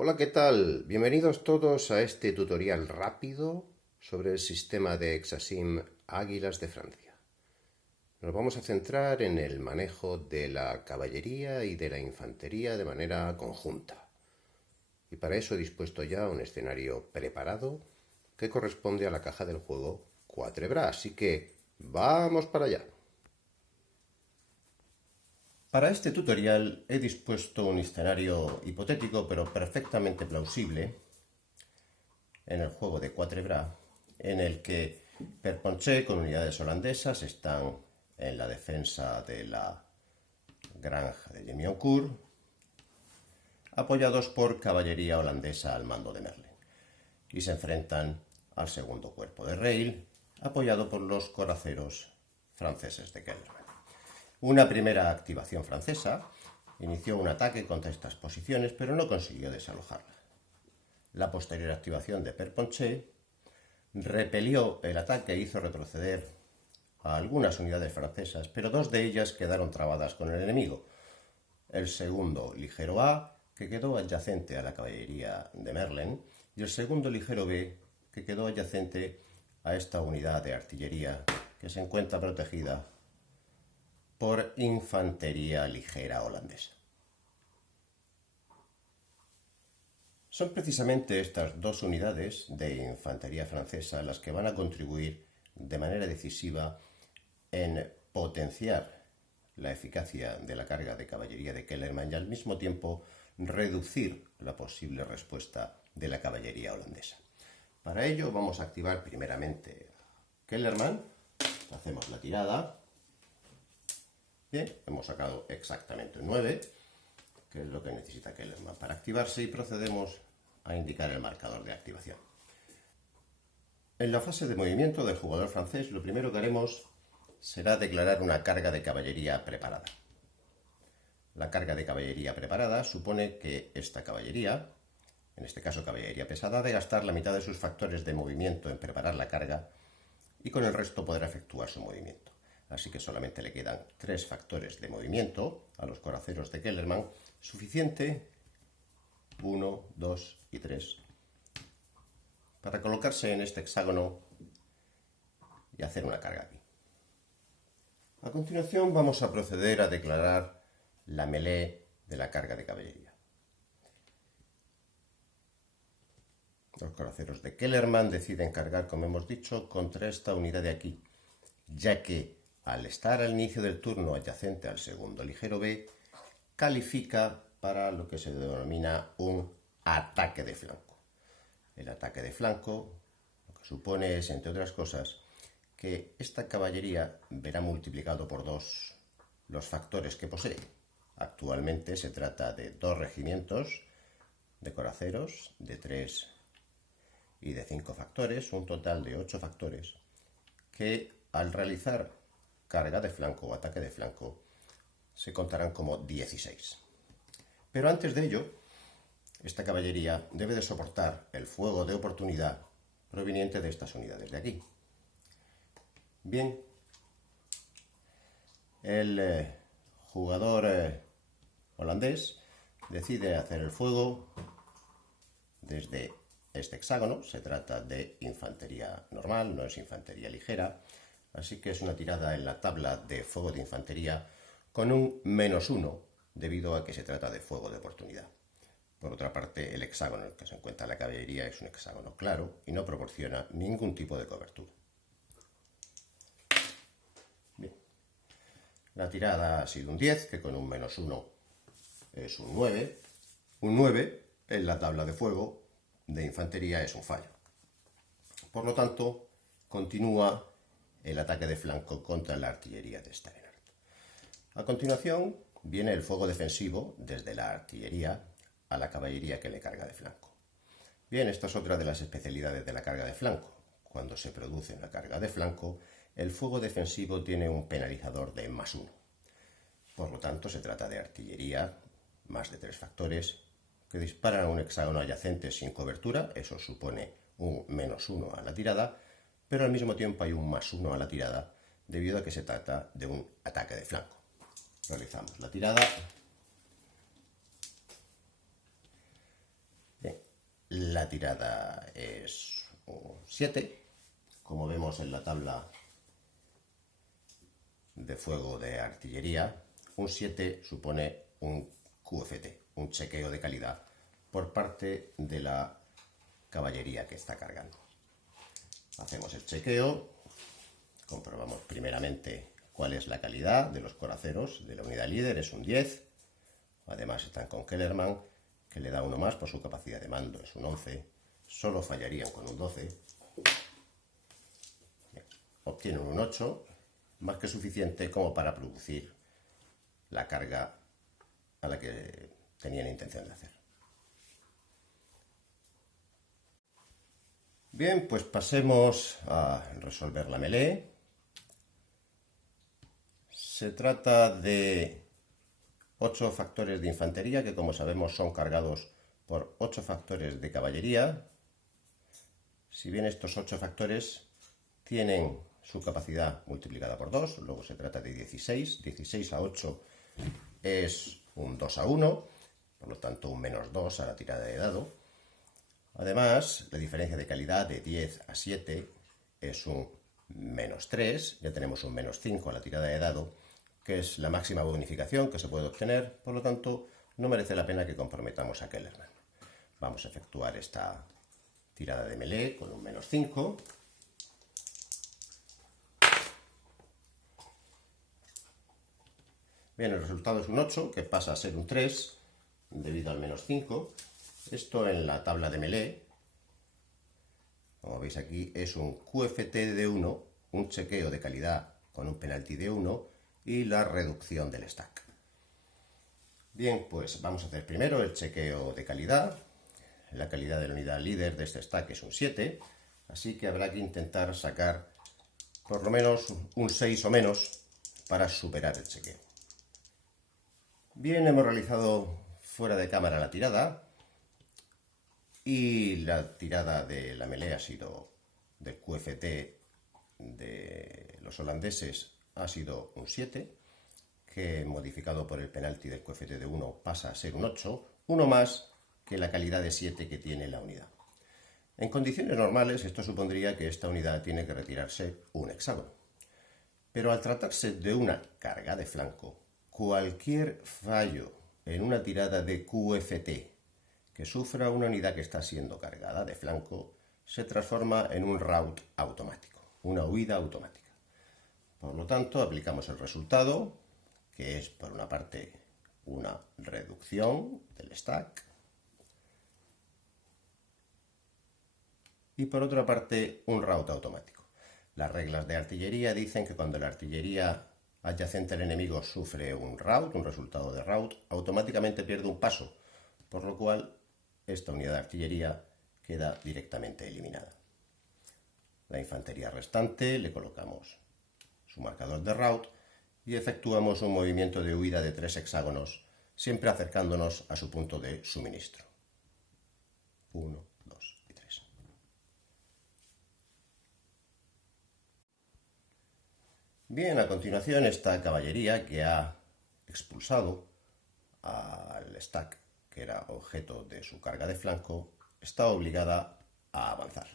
Hola, ¿qué tal? Bienvenidos todos a este tutorial rápido sobre el sistema de Exasim Águilas de Francia. Nos vamos a centrar en el manejo de la caballería y de la infantería de manera conjunta. Y para eso he dispuesto ya un escenario preparado que corresponde a la caja del juego Quatre Bras. Así que vamos para allá. Para este tutorial he dispuesto un escenario hipotético pero perfectamente plausible en el juego de Quatre Bras, en el que Perponché con unidades holandesas están en la defensa de la granja de Gemiancourt, apoyados por caballería holandesa al mando de Merlin, y se enfrentan al segundo cuerpo de Reil, apoyado por los coraceros franceses de Kellerman. Una primera activación francesa inició un ataque contra estas posiciones, pero no consiguió desalojarla. La posterior activación de Perponché repelió el ataque e hizo retroceder a algunas unidades francesas, pero dos de ellas quedaron trabadas con el enemigo. El segundo ligero A, que quedó adyacente a la caballería de Merlin, y el segundo ligero B, que quedó adyacente a esta unidad de artillería que se encuentra protegida por infantería ligera holandesa. Son precisamente estas dos unidades de infantería francesa las que van a contribuir de manera decisiva en potenciar la eficacia de la carga de caballería de Kellerman y al mismo tiempo reducir la posible respuesta de la caballería holandesa. Para ello vamos a activar primeramente Kellerman, hacemos la tirada. Bien, hemos sacado exactamente un 9, que es lo que necesita Kellerman para activarse, y procedemos a indicar el marcador de activación. En la fase de movimiento del jugador francés, lo primero que haremos será declarar una carga de caballería preparada. La carga de caballería preparada supone que esta caballería, en este caso caballería pesada, ha de gastar la mitad de sus factores de movimiento en preparar la carga y con el resto podrá efectuar su movimiento. Así que solamente le quedan 3 factores de movimiento a los coraceros de Kellerman, suficiente, 1, 2 y 3, para colocarse en este hexágono y hacer una carga aquí. A continuación vamos a proceder a declarar la melee de la carga de caballería. Los coraceros de Kellerman deciden cargar, como hemos dicho, contra esta unidad de aquí, ya que al estar al inicio del turno adyacente al segundo ligero B, califica para lo que se denomina un ataque de flanco. El ataque de flanco lo que supone es, entre otras cosas, que esta caballería verá multiplicado por 2 los factores que posee. Actualmente se trata de 2 regimientos de coraceros, de 3 y de 5 factores, un total de 8 factores, que al realizar carga de flanco o ataque de flanco se contarán como 16. Pero antes de ello, esta caballería debe de soportar el fuego de oportunidad proveniente de estas unidades de aquí. Bien, el jugador holandés decide hacer el fuego desde este hexágono. Se trata de infantería normal, no es infantería ligera, así que es una tirada en la tabla de fuego de infantería con un -1, debido a que se trata de fuego de oportunidad. Por otra parte, el hexágono en el que se encuentra la caballería es un hexágono claro y no proporciona ningún tipo de cobertura. Bien. La tirada ha sido un 10, que con un -1 es un 9. Un 9 en la tabla de fuego de infantería es un fallo. Por lo tanto, continúa el ataque de flanco contra la artillería de Steiner. A continuación viene el fuego defensivo desde la artillería a la caballería que le carga de flanco. Bien, esta es otra de las especialidades de la carga de flanco. Cuando se produce una carga de flanco, el fuego defensivo tiene un penalizador de +1. Por lo tanto, se trata de artillería, más de 3 factores, que disparan a un hexágono adyacente sin cobertura. Eso supone un -1 a la tirada, pero al mismo tiempo hay un +1 a la tirada debido a que se trata de un ataque de flanco. Realizamos la tirada. La tirada es un 7, como vemos en la tabla de fuego de artillería. Un 7 supone un QFT, un chequeo de calidad por parte de la caballería que está cargando. Hacemos el chequeo, comprobamos primeramente cuál es la calidad de los coraceros de la unidad líder, es un 10. Además están con Kellerman, que le da uno más por su capacidad de mando, es un 11. Solo fallarían con un 12. Bien. Obtienen un 8, más que suficiente como para producir la carga a la que tenían intención de hacer. Bien, pues pasemos a resolver la melee. Se trata de 8 factores de infantería que, como sabemos, son cargados por 8 factores de caballería. Si bien estos 8 factores tienen su capacidad multiplicada por 2, luego se trata de 16. 16 a 8 es un 2 a 1, por lo tanto un menos 2 a la tirada de dado. Además, la diferencia de calidad de 10 a 7 es un menos 3, ya tenemos un menos 5 a la tirada de dado, que es la máxima bonificación que se puede obtener, por lo tanto no merece la pena que comprometamos a Kellerman. Vamos a efectuar esta tirada de melee con un menos 5. Bien, el resultado es un 8, que pasa a ser un 3 debido al menos 5. Esto en la tabla de melee, como veis aquí, es un QFT de 1, un chequeo de calidad con un penalti de 1 y la reducción del stack. Bien, pues vamos a hacer primero el chequeo de calidad. La calidad de la unidad líder de este stack es un 7, así que habrá que intentar sacar por lo menos un 6 o menos para superar el chequeo. Bien, hemos realizado fuera de cámara la tirada y la tirada de la melee ha sido del QFT de los holandeses ha sido un 7, que modificado por el penalti del QFT de 1 pasa a ser un 8, uno más que la calidad de 7 que tiene la unidad. En condiciones normales esto supondría que esta unidad tiene que retirarse un hexágono, pero al tratarse de una carga de flanco, cualquier fallo en una tirada de QFT que sufra una unidad que está siendo cargada de flanco se transforma en un rout automático, una huida automática. Por lo tanto, aplicamos el resultado, que es por una parte una reducción del stack y por otra parte un rout automático. Las reglas de artillería dicen que cuando la artillería adyacente al enemigo sufre un rout, un resultado de rout, automáticamente pierde un paso, por lo cual esta unidad de artillería queda directamente eliminada. La infantería restante le colocamos su marcador de rout y efectuamos un movimiento de huida de 3 hexágonos, siempre acercándonos a su punto de suministro. 1, 2 y 3. Bien, a continuación esta caballería que ha expulsado al stack que era objeto de su carga de flanco, está obligada a avanzar.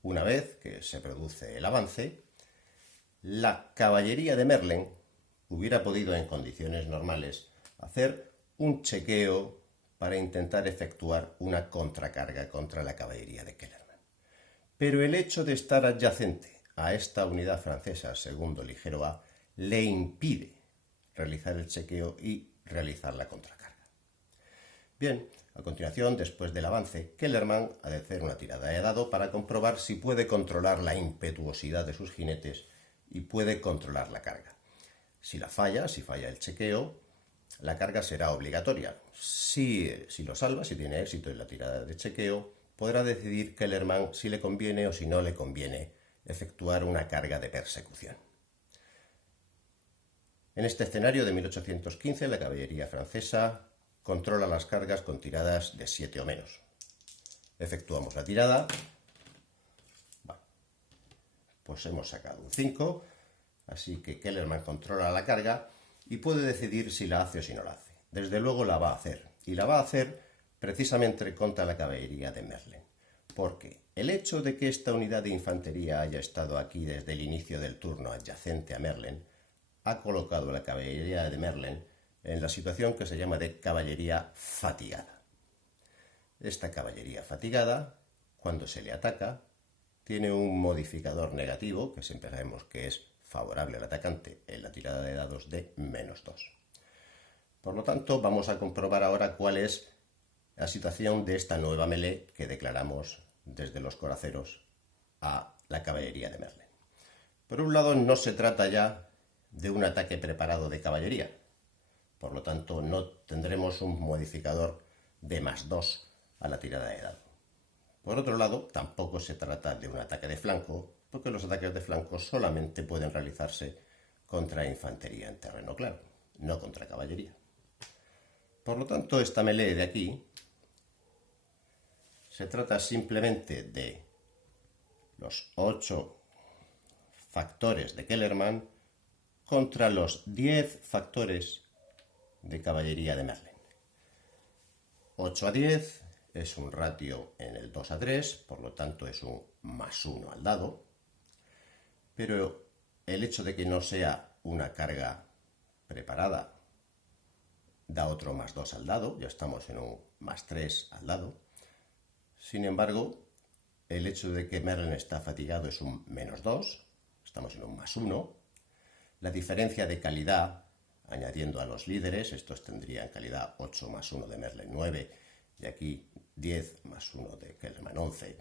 Una vez que se produce el avance, la caballería de Merlin hubiera podido en condiciones normales hacer un chequeo para intentar efectuar una contracarga contra la caballería de Kellerman. Pero el hecho de estar adyacente a esta unidad francesa segundo ligero A le impide realizar el chequeo y realizar la contracarga. Bien, a continuación, después del avance, Kellerman ha de hacer una tirada de dado para comprobar si puede controlar la impetuosidad de sus jinetes y puede controlar la carga. Si falla el chequeo, la carga será obligatoria. Si lo salva, si tiene éxito en la tirada de chequeo, podrá decidir Kellerman si le conviene o si no le conviene efectuar una carga de persecución. En este escenario de 1815, la caballería francesa controla las cargas con tiradas de 7 o menos. Efectuamos la tirada. Bueno, pues hemos sacado un 5, así que Kellerman controla la carga y puede decidir si la hace o si no la hace. Desde luego la va a hacer, y la va a hacer precisamente contra la caballería de Merlin. Porque el hecho de que esta unidad de infantería haya estado aquí desde el inicio del turno adyacente a Merlin ha colocado a la caballería de Merlin en la situación que se llama de caballería fatigada. Esta caballería fatigada, cuando se le ataca, tiene un modificador negativo, que siempre sabemos que es favorable al atacante en la tirada de dados de -2. Por lo tanto, vamos a comprobar ahora cuál es la situación de esta nueva melee que declaramos desde los coraceros a la caballería de Merlin. Por un lado, no se trata ya de un ataque preparado de caballería. Por lo tanto, no tendremos un modificador de +2 a la tirada de dado. Por otro lado, tampoco se trata de un ataque de flanco, porque los ataques de flanco solamente pueden realizarse contra infantería en terreno claro, no contra caballería. Por lo tanto, esta melee de aquí se trata simplemente de los 8 factores de Kellerman contra los 10 factores de caballería de Merlin. 8-10 es un ratio en el 2-3, por lo tanto es un +1 al dado, pero el hecho de que no sea una carga preparada da otro +2 al dado, ya estamos en un +3 al dado. Sin embargo, el hecho de que Merlin está fatigado es un -2, estamos en un +1. La diferencia de calidad, añadiendo a los líderes, estos tendrían calidad 8 +1 de Merlin 9, y aquí 10 +1 de Kellerman 11,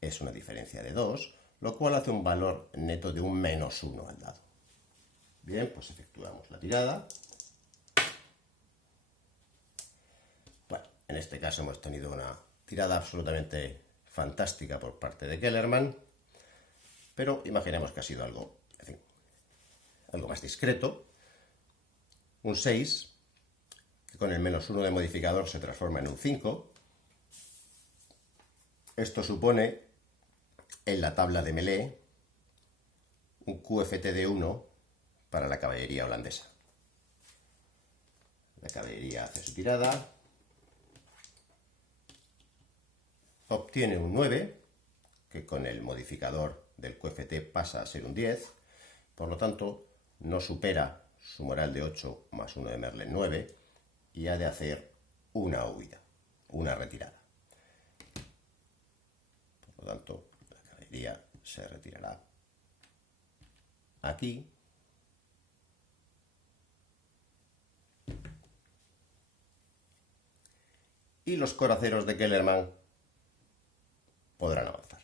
es una diferencia de 2, lo cual hace un valor neto de un -1 al dado. Bien, pues efectuamos la tirada. Bueno, en este caso hemos tenido una tirada absolutamente fantástica por parte de Kellerman, pero imaginemos que ha sido algo, en fin, algo más discreto. Un 6, que con el -1 de modificador se transforma en un 5. Esto supone, en la tabla de melee, un QFT de 1 para la caballería holandesa. La caballería hace su tirada, obtiene un 9, que con el modificador del QFT pasa a ser un 10, por lo tanto no supera su moral de 8 +1 de Merlin 9 y ha de hacer una huida, una retirada. Por lo tanto, la caballería se retirará aquí y los coraceros de Kellerman podrán avanzar.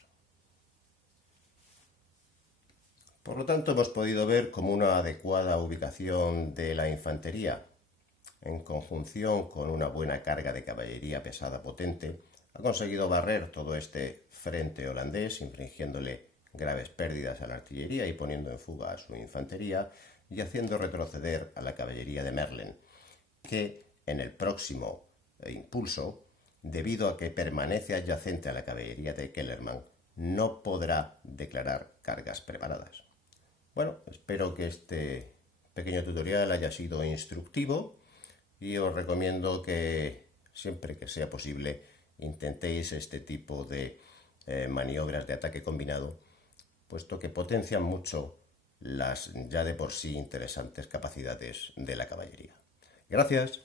Por lo tanto, hemos podido ver cómo una adecuada ubicación de la infantería, en conjunción con una buena carga de caballería pesada potente, ha conseguido barrer todo este frente holandés, infligiéndole graves pérdidas a la artillería y poniendo en fuga a su infantería y haciendo retroceder a la caballería de Merlin, que en el próximo impulso, debido a que permanece adyacente a la caballería de Kellerman, no podrá declarar cargas preparadas. Bueno, espero que este pequeño tutorial haya sido instructivo y os recomiendo que siempre que sea posible intentéis este tipo de maniobras de ataque combinado, puesto que potencian mucho las ya de por sí interesantes capacidades de la caballería. Gracias.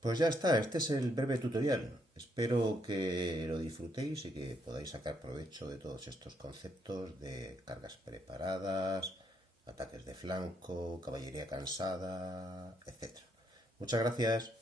Pues ya está, este es el breve tutorial. Espero que lo disfrutéis y que podáis sacar provecho de todos estos conceptos de cargas preparadas, ataques de flanco, caballería cansada, etc. Muchas gracias.